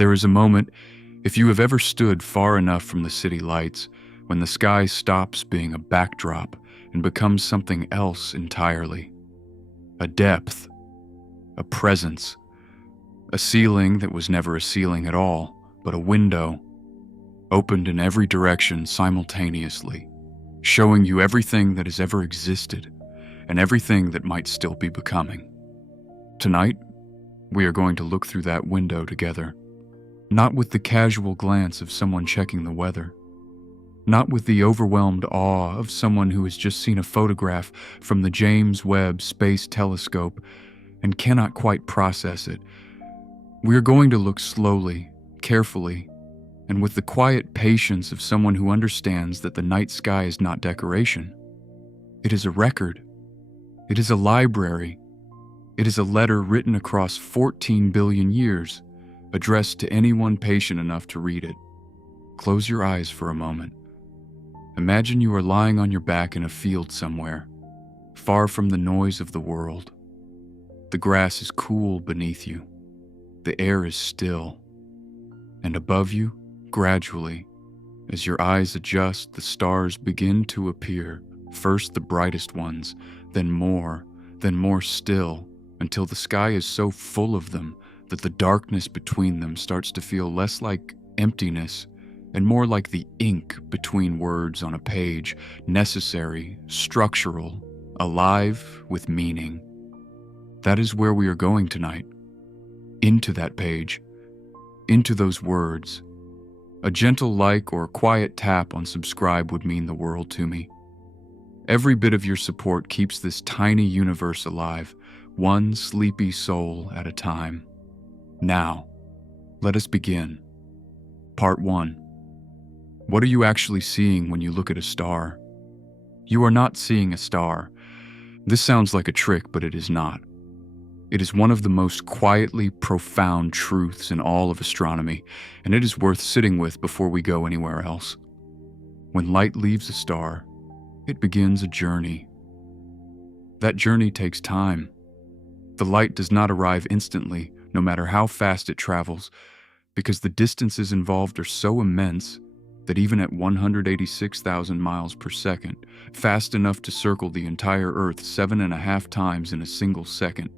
There is a moment, if you have ever stood far enough from the city lights, when the sky stops being a backdrop and becomes something else entirely. A depth, a presence, a ceiling that was never a ceiling at all, but a window, opened in every direction simultaneously, showing you everything that has ever existed and everything that might still be becoming. Tonight, we are going to look through that window together, not with the casual glance of someone checking the weather, not with the overwhelmed awe of someone who has just seen a photograph from the James Webb Space Telescope and cannot quite process it. We are going to look slowly, carefully, and with the quiet patience of someone who understands that the night sky is not decoration. It is a record. It is a library. It is a letter written across 14 billion years, addressed to anyone patient enough to read it. Close your eyes for a moment. Imagine you are lying on your back in a field somewhere, far from the noise of the world. The grass is cool beneath you. The air is still. And above you, gradually, as your eyes adjust, the stars begin to appear, first the brightest ones, then more still, until the sky is so full of them that the darkness between them starts to feel less like emptiness and more like the ink between words on a page, necessary, structural, alive with meaning. That is where we are going tonight. Into that page, into those words. A gentle like or quiet tap on subscribe would mean the world to me. Every bit of your support keeps this tiny universe alive, one sleepy soul at a time. Now, let us begin. Part 1. What are you actually seeing when you look at a star? You are not seeing a star. This sounds like a trick, but it is not. It is one of the most quietly profound truths in all of astronomy, and it is worth sitting with before we go anywhere else. When light leaves a star, it begins a journey. That journey takes time. The light does not arrive instantly, no matter how fast it travels, because the distances involved are so immense that even at 186,000 miles per second, fast enough to circle the entire Earth 7.5 times in a single second,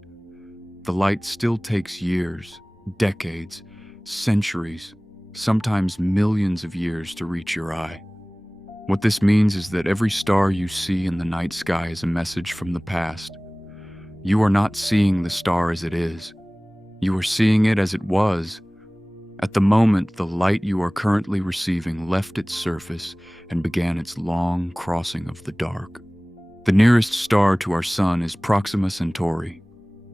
the light still takes years, decades, centuries, sometimes millions of years to reach your eye. What this means is that every star you see in the night sky is a message from the past. You are not seeing the star as it is. You are seeing it as it was. At the moment the light you are currently receiving left its surface and began its long crossing of the dark. The nearest star to our sun is Proxima Centauri,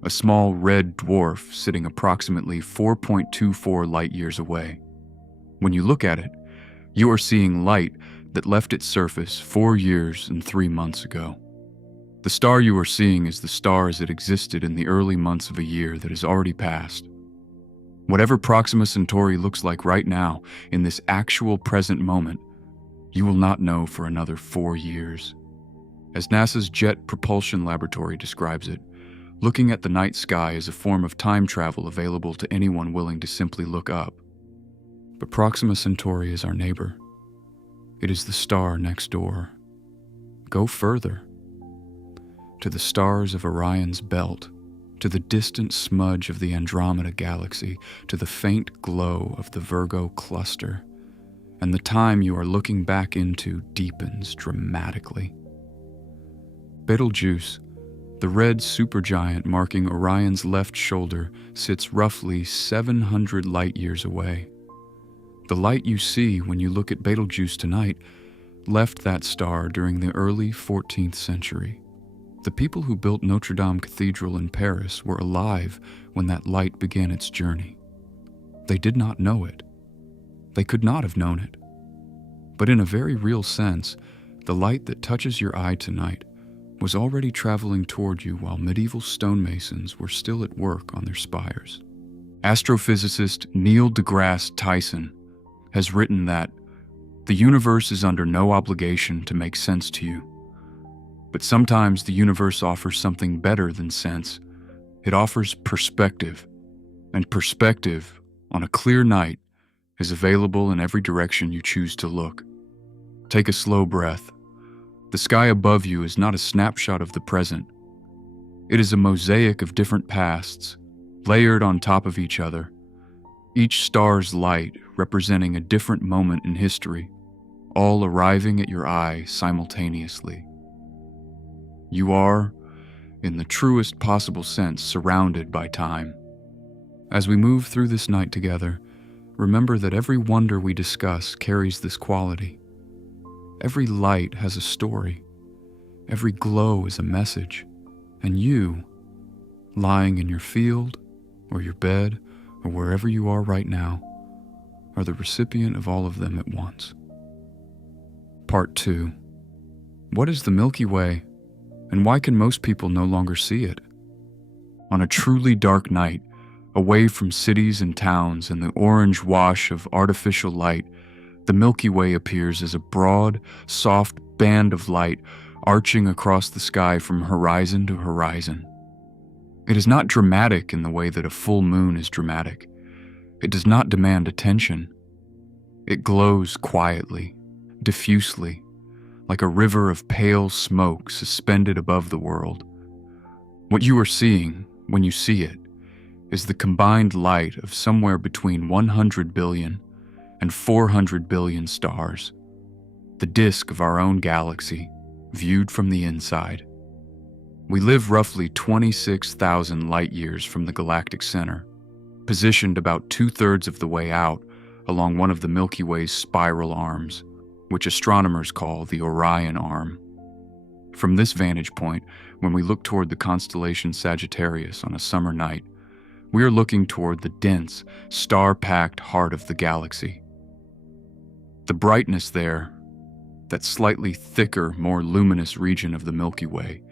a small red dwarf sitting approximately 4.24 light-years away. When you look at it, you are seeing light that left its surface 4 years and 3 months ago. The star you are seeing is the star as it existed in the early months of a year that has already passed. Whatever Proxima Centauri looks like right now, in this actual present moment, you will not know for another 4 years. As NASA's Jet Propulsion Laboratory describes it, looking at the night sky is a form of time travel available to anyone willing to simply look up. But Proxima Centauri is our neighbor. It is the star next door. Go further. To the stars of Orion's belt, to the distant smudge of the Andromeda galaxy, to the faint glow of the Virgo cluster, and the time you are looking back into deepens dramatically. Betelgeuse, the red supergiant marking Orion's left shoulder, sits roughly 700 light-years away. The light you see when you look at Betelgeuse tonight left that star during the early 14th century. The people who built Notre Dame Cathedral in Paris were alive when that light began its journey. They did not know it. They could not have known it. But in a very real sense, the light that touches your eye tonight was already traveling toward you while medieval stonemasons were still at work on their spires. Astrophysicist Neil deGrasse Tyson has written that the universe is under no obligation to make sense to you. But sometimes the universe offers something better than sense. It offers perspective, and perspective on a clear night is available in every direction you choose to look. Take a slow breath. The sky above you is not a snapshot of the present. It is a mosaic of different pasts, layered on top of each other, each star's light representing a different moment in history, all arriving at your eye simultaneously. You are, in the truest possible sense, surrounded by time. As we move through this night together, remember that every wonder we discuss carries this quality. Every light has a story. Every glow is a message. And you, lying in your field, or your bed, or wherever you are right now, are the recipient of all of them at once. Part 2. What is the Milky Way, and why can most people no longer see it? On a truly dark night, away from cities and towns and the orange wash of artificial light, the Milky Way appears as a broad, soft band of light arching across the sky from horizon to horizon. It is not dramatic in the way that a full moon is dramatic. It does not demand attention. It glows quietly, diffusely, like a river of pale smoke suspended above the world. What you are seeing, when you see it, is the combined light of somewhere between 100 billion and 400 billion stars, the disk of our own galaxy, viewed from the inside. We live roughly 26,000 light years from the galactic center, positioned about 2/3 of the way out along one of the Milky Way's spiral arms, which astronomers call the Orion Arm. From this vantage point, when we look toward the constellation Sagittarius on a summer night, we are looking toward the dense, star-packed heart of the galaxy. The brightness there, that slightly thicker, more luminous region of the Milky Way,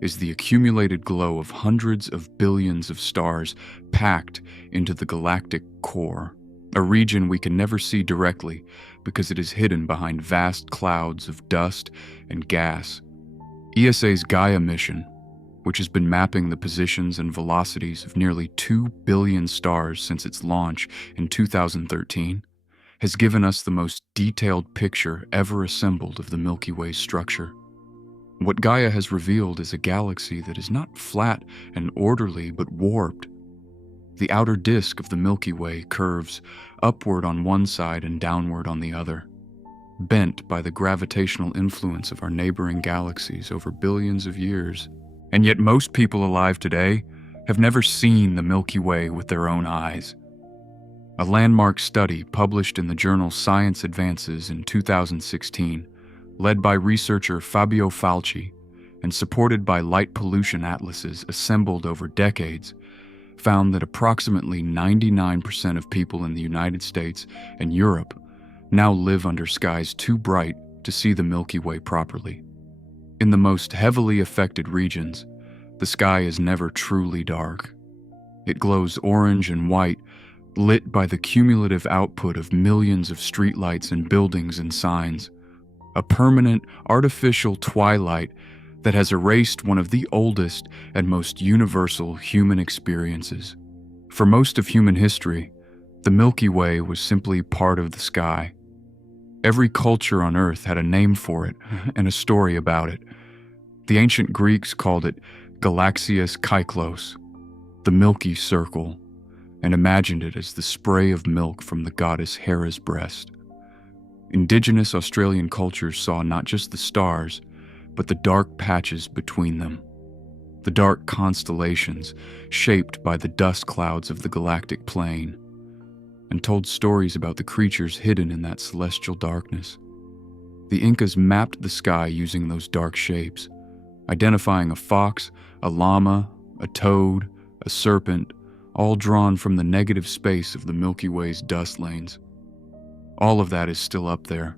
is the accumulated glow of hundreds of billions of stars packed into the galactic core, a region we can never see directly because it is hidden behind vast clouds of dust and gas. ESA's Gaia mission, which has been mapping the positions and velocities of nearly 2 billion stars since its launch in 2013, has given us the most detailed picture ever assembled of the Milky Way's structure. What Gaia has revealed is a galaxy that is not flat and orderly but warped. The outer disk of the Milky Way curves upward on one side and downward on the other, bent by the gravitational influence of our neighboring galaxies over billions of years. And yet most people alive today have never seen the Milky Way with their own eyes. A landmark study published in the journal Science Advances in 2016, led by researcher Fabio Falci and supported by light pollution atlases assembled over decades, found that approximately 99% of people in the United States and Europe now live under skies too bright to see the Milky Way properly. In the most heavily affected regions, the sky is never truly dark. It glows orange and white, lit by the cumulative output of millions of streetlights and buildings and signs, a permanent, artificial twilight that has erased one of the oldest and most universal human experiences. For most of human history, the Milky Way was simply part of the sky. Every culture on Earth had a name for it and a story about it. The ancient Greeks called it Galaxias Kyklos, the Milky Circle, and imagined it as the spray of milk from the goddess Hera's breast. Indigenous Australian cultures saw not just the stars, but the dark patches between them, the dark constellations shaped by the dust clouds of the galactic plane, and told stories about the creatures hidden in that celestial darkness. The Incas mapped the sky using those dark shapes, identifying a fox, a llama, a toad, a serpent, all drawn from the negative space of the Milky Way's dust lanes. All of that is still up there.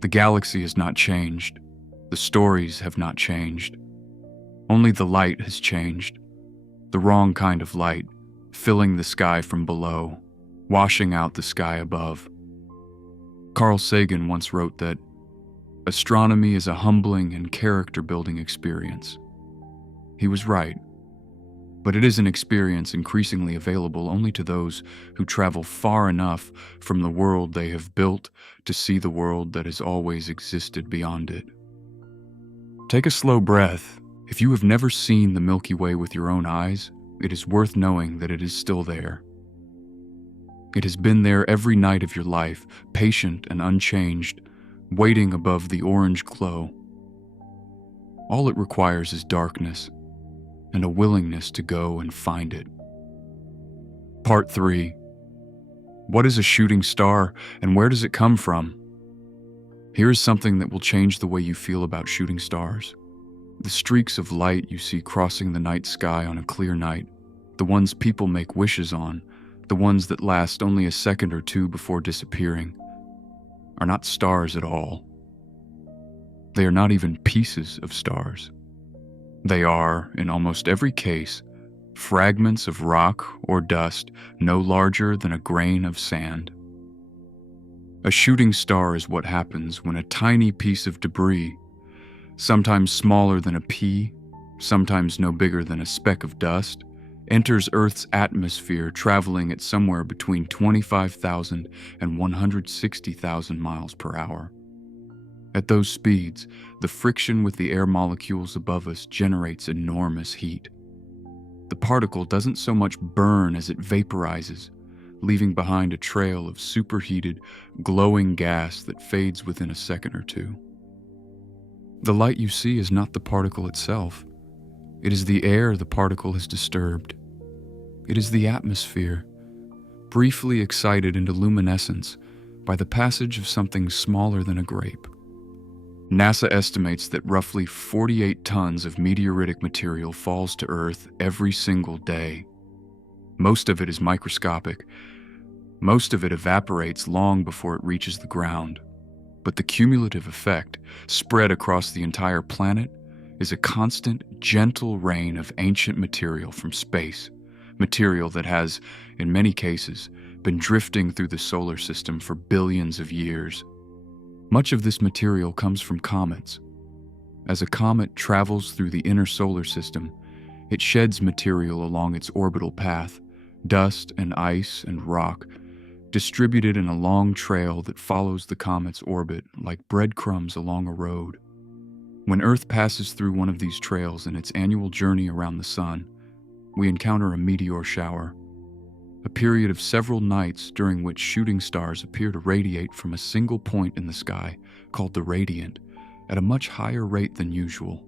The galaxy has not changed. The stories have not changed. Only the light has changed. The wrong kind of light, filling the sky from below, washing out the sky above. Carl Sagan once wrote that astronomy is a humbling and character-building experience. He was right. But it is an experience increasingly available only to those who travel far enough from the world they have built to see the world that has always existed beyond it. Take a slow breath. If you have never seen the Milky Way with your own eyes, it is worth knowing that it is still there. It has been there every night of your life, patient and unchanged, waiting above the orange glow. All it requires is darkness and a willingness to go and find it. Part 3. What is a shooting star and where does it come from? Here is something that will change the way you feel about shooting stars. The streaks of light you see crossing the night sky on a clear night, the ones people make wishes on, the ones that last only a second or two before disappearing, are not stars at all. They are not even pieces of stars. They are, in almost every case, fragments of rock or dust no larger than a grain of sand. A shooting star is what happens when a tiny piece of debris, sometimes smaller than a pea, sometimes no bigger than a speck of dust, enters Earth's atmosphere traveling at somewhere between 25,000 and 160,000 miles per hour. At those speeds, the friction with the air molecules above us generates enormous heat. The particle doesn't so much burn as it vaporizes, leaving behind a trail of superheated, glowing gas that fades within a second or two. The light you see is not the particle itself. It is the air the particle has disturbed. It is the atmosphere, briefly excited into luminescence by the passage of something smaller than a grape. NASA estimates that roughly 48 tons of meteoritic material falls to Earth every single day. Most of it is microscopic. Most of it evaporates long before it reaches the ground. But the cumulative effect, spread across the entire planet, is a constant, gentle rain of ancient material from space, material that has, in many cases, been drifting through the solar system for billions of years. Much of this material comes from comets. As a comet travels through the inner solar system, it sheds material along its orbital path, dust and ice and rock, distributed in a long trail that follows the comet's orbit like breadcrumbs along a road. When Earth passes through one of these trails in its annual journey around the sun, we encounter a meteor shower, a period of several nights during which shooting stars appear to radiate from a single point in the sky, called the radiant, at a much higher rate than usual.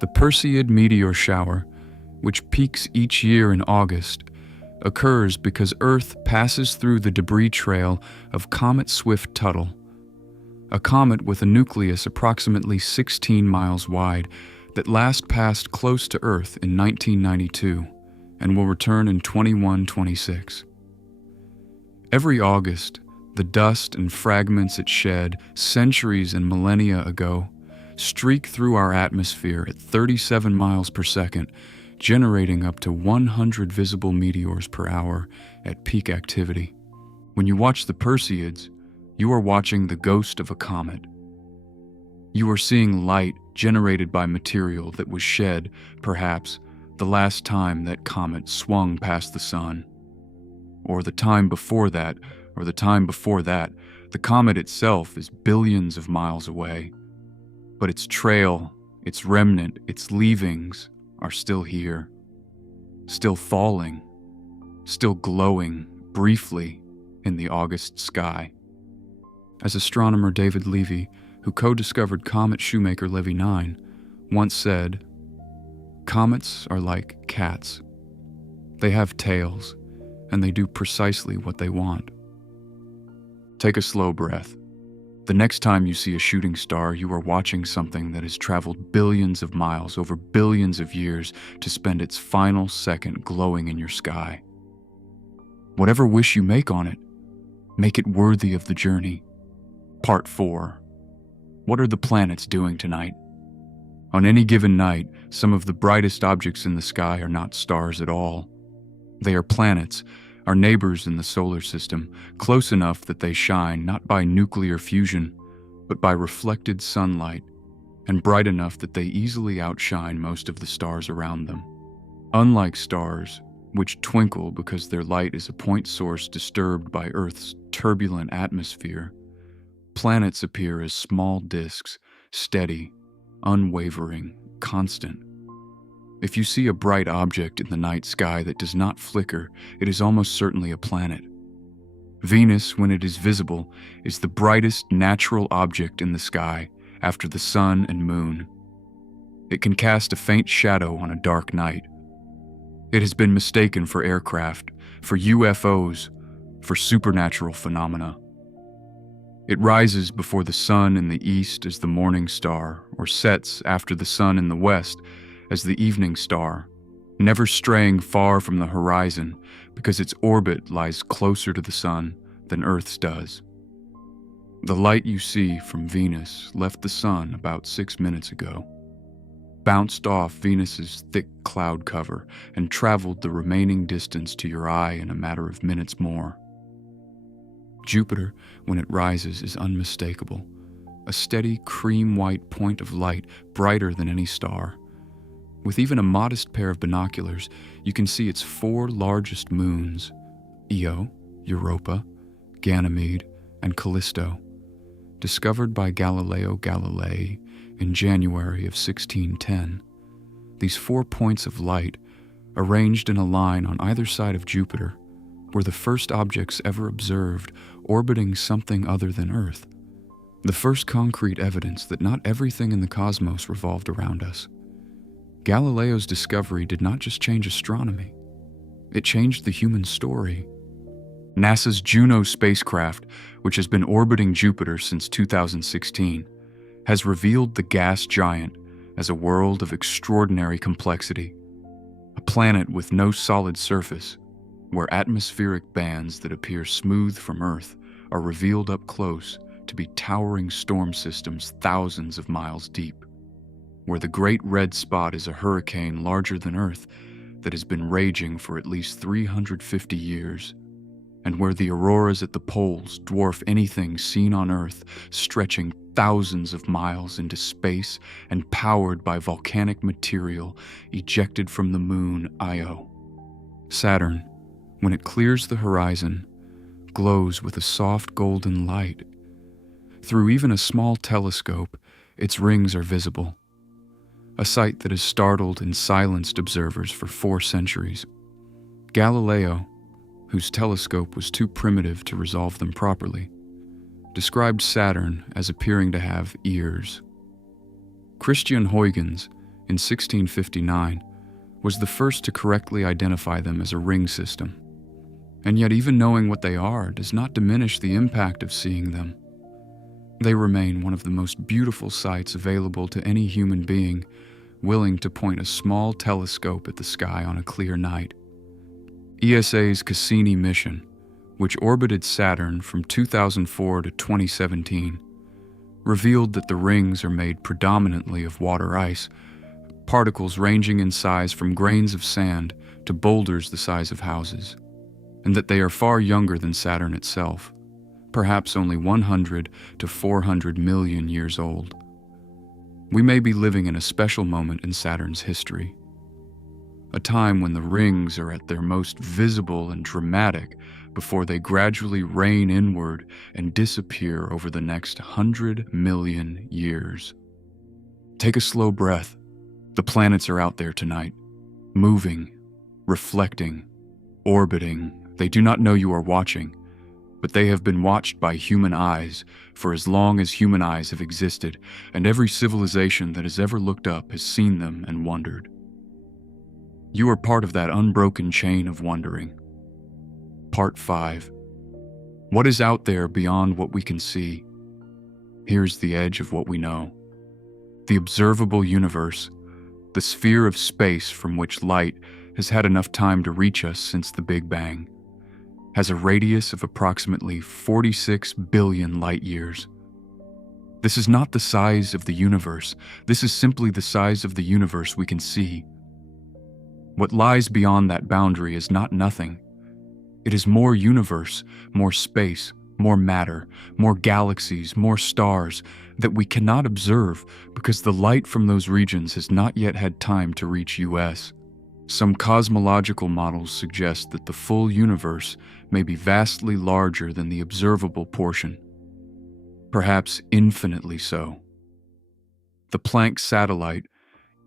The Perseid meteor shower, which peaks each year in August, occurs because Earth passes through the debris trail of Comet Swift-Tuttle, a comet with a nucleus approximately 16 miles wide that last passed close to Earth in 1992. And will return in 2126. Every August, the dust and fragments it shed centuries and millennia ago streak through our atmosphere at 37 miles per second, generating up to 100 visible meteors per hour at peak activity. When you watch the Perseids, you are watching the ghost of a comet. You are seeing light generated by material that was shed, perhaps, the last time that comet swung past the sun. Or the time before that, or the time before that, the comet itself is billions of miles away. But its trail, its remnant, its leavings are still here. Still falling, still glowing briefly in the August sky. As astronomer David Levy, who co-discovered Comet Shoemaker Levy 9, once said, "Comets are like cats. They have tails, and they do precisely what they want." Take a slow breath. The next time you see a shooting star, you are watching something that has traveled billions of miles over billions of years to spend its final second glowing in your sky. Whatever wish you make on it, make it worthy of the journey. Part 4. What are the planets doing tonight? On any given night, some of the brightest objects in the sky are not stars at all. They are planets, our neighbors in the solar system, close enough that they shine not by nuclear fusion, but by reflected sunlight, and bright enough that they easily outshine most of the stars around them. Unlike stars, which twinkle because their light is a point source disturbed by Earth's turbulent atmosphere, planets appear as small disks, steady, unwavering, constant. If you see a bright object in the night sky that does not flicker, it is almost certainly a planet. Venus, when it is visible, is the brightest natural object in the sky after the sun and moon. It can cast a faint shadow on a dark night. It has been mistaken for aircraft, for UFOs, for supernatural phenomena. It rises before the sun in the east as the morning star, or sets after the sun in the west as the evening star, never straying far from the horizon because its orbit lies closer to the sun than Earth's does. The light you see from Venus left the sun about 6 minutes ago, bounced off Venus's thick cloud cover, and traveled the remaining distance to your eye in a matter of minutes more. Jupiter, when it rises, is unmistakable, a steady cream-white point of light brighter than any star. With even a modest pair of binoculars, you can see its 4 largest moons, Io, Europa, Ganymede, and Callisto, discovered by Galileo Galilei in January of 1610. These 4 points of light, arranged in a line on either side of Jupiter, were the first objects ever observed orbiting something other than Earth, the first concrete evidence that not everything in the cosmos revolved around us. Galileo's discovery did not just change astronomy, it changed the human story. NASA's Juno spacecraft, which has been orbiting Jupiter since 2016, has revealed the gas giant as a world of extraordinary complexity, a planet with no solid surface, where atmospheric bands that appear smooth from Earth are revealed up close to be towering storm systems thousands of miles deep, where the Great Red Spot is a hurricane larger than Earth that has been raging for at least 350 years, and where the auroras at the poles dwarf anything seen on Earth, stretching thousands of miles into space and powered by volcanic material ejected from the moon Io. Saturn, when it clears the horizon, glows with a soft golden light. Through even a small telescope, its rings are visible, a sight that has startled and silenced observers for 4 centuries. Galileo, whose telescope was too primitive to resolve them properly, described Saturn as appearing to have ears. Christian Huygens, in 1659, was the first to correctly identify them as a ring system. And yet even knowing what they are does not diminish the impact of seeing them. They remain one of the most beautiful sights available to any human being willing to point a small telescope at the sky on a clear night. ESA's Cassini mission, which orbited Saturn from 2004 to 2017, revealed that the rings are made predominantly of water ice, particles ranging in size from grains of sand to boulders the size of houses, and that they are far younger than Saturn itself, perhaps only 100 to 400 million years old. We may be living in a special moment in Saturn's history, a time when the rings are at their most visible and dramatic before they gradually rain inward and disappear over the next 100 million years. Take a slow breath. The planets are out there tonight, moving, reflecting, orbiting. They do not know you are watching, but they have been watched by human eyes for as long as human eyes have existed, and every civilization that has ever looked up has seen them and wondered. You are part of that unbroken chain of wondering. Part 5. What is out there beyond what we can see? Here's the edge of what we know. The observable universe, the sphere of space from which light has had enough time to reach us since the Big Bang, has a radius of approximately 46 billion light years. This is not the size of the universe. This is simply the size of the universe we can see. What lies beyond that boundary is not nothing. It is more universe, more space, more matter, more galaxies, more stars that we cannot observe because the light from those regions has not yet had time to reach US. Some cosmological models suggest that the full universe may be vastly larger than the observable portion, perhaps infinitely so. The Planck satellite,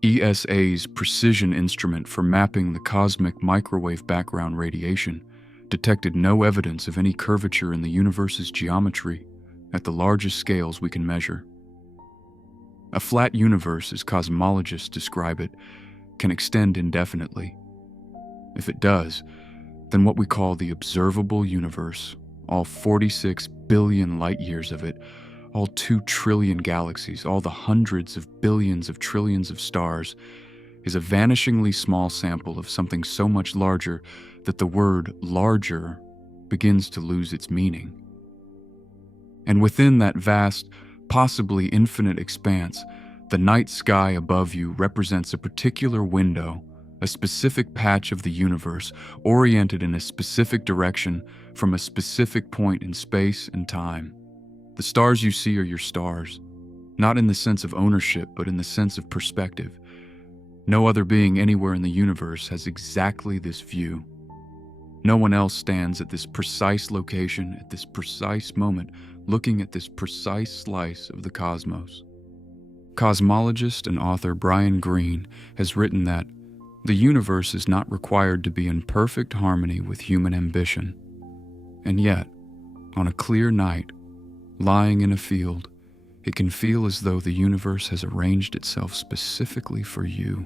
ESA's precision instrument for mapping the cosmic microwave background radiation, detected no evidence of any curvature in the universe's geometry at the largest scales we can measure. A flat universe, as cosmologists describe it, can extend indefinitely. If it does, then what we call the observable universe, all 46 billion light-years of it, all 2 trillion galaxies, all the hundreds of billions of trillions of stars, is a vanishingly small sample of something so much larger that the word larger begins to lose its meaning. And within that vast, possibly infinite expanse, the night sky above you represents a particular window, a specific patch of the universe oriented in a specific direction from a specific point in space and time. The stars you see are your stars, not in the sense of ownership, but in the sense of perspective. No other being anywhere in the universe has exactly this view. No one else stands at this precise location, at this precise moment, looking at this precise slice of the cosmos. Cosmologist and author Brian Greene has written that the universe is not required to be in perfect harmony with human ambition. And yet, on a clear night, lying in a field, it can feel as though the universe has arranged itself specifically for you,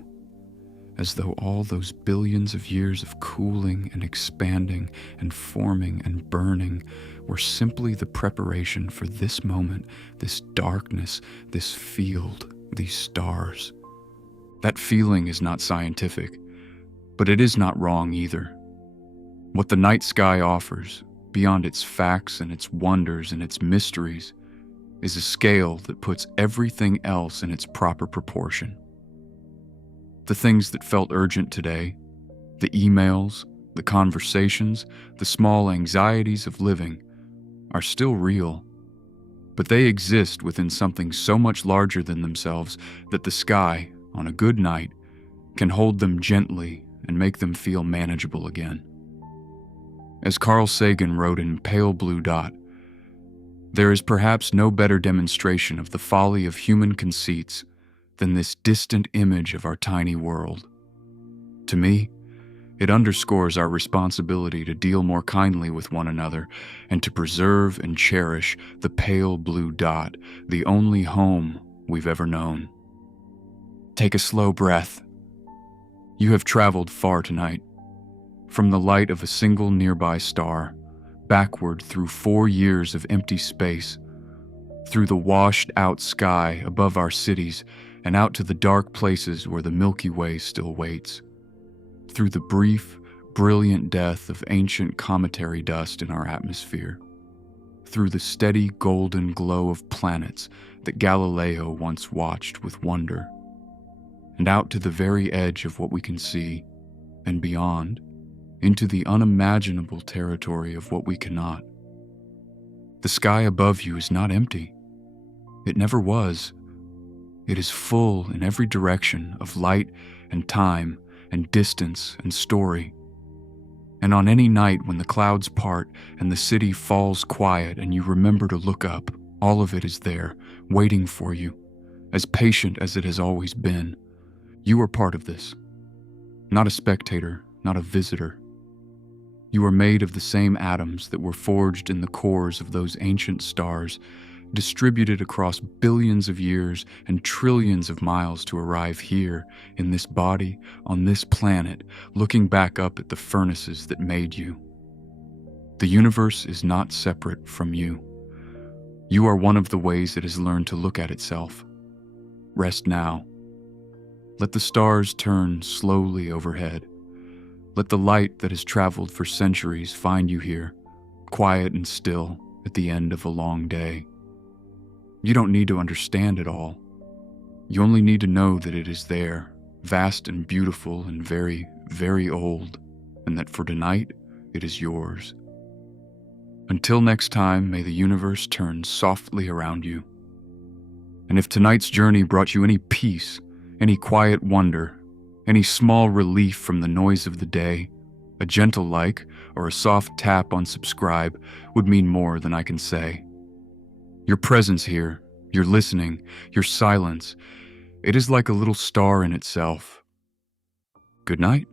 as though all those billions of years of cooling and expanding and forming and burning were simply the preparation for this moment, this darkness, this field, these stars. That feeling is not scientific, but it is not wrong either. What the night sky offers, beyond its facts and its wonders and its mysteries, is a scale that puts everything else in its proper proportion. The things that felt urgent today, the emails, the conversations, the small anxieties of living, are still real, but they exist within something so much larger than themselves that the sky, on a good night, can hold them gently and make them feel manageable again. As Carl Sagan wrote in Pale Blue Dot, there is perhaps no better demonstration of the folly of human conceits than this distant image of our tiny world. To me, it underscores our responsibility to deal more kindly with one another and to preserve and cherish the pale blue dot, the only home we've ever known. Take a slow breath. You have traveled far tonight, from the light of a single nearby star, backward through 4 years of empty space, through the washed-out sky above our cities and out to the dark places where the Milky Way still waits, through the brief, brilliant death of ancient cometary dust in our atmosphere, through the steady golden glow of planets that Galileo once watched with wonder, and out to the very edge of what we can see, and beyond, into the unimaginable territory of what we cannot. The sky above you is not empty. It never was. It is full in every direction of light and time and distance and story. And on any night when the clouds part and the city falls quiet and you remember to look up, all of it is there, waiting for you, as patient as it has always been. You are part of this. Not a spectator, not a visitor. You are made of the same atoms that were forged in the cores of those ancient stars, distributed across billions of years and trillions of miles to arrive here, in this body, on this planet, looking back up at the furnaces that made you. The universe is not separate from you. You are one of the ways it has learned to look at itself. Rest now. Let the stars turn slowly overhead. Let the light that has traveled for centuries find you here, quiet and still, at the end of a long day. You don't need to understand it all. You only need to know that it is there, vast and beautiful and very, very old, and that for tonight, it is yours. Until next time, may the universe turn softly around you. And if tonight's journey brought you any peace, any quiet wonder, Any small relief from the noise of the day, a gentle like or a soft tap on subscribe, would mean more than I can say. Your presence here, your listening, your silence, it is like a little star in itself. Good night.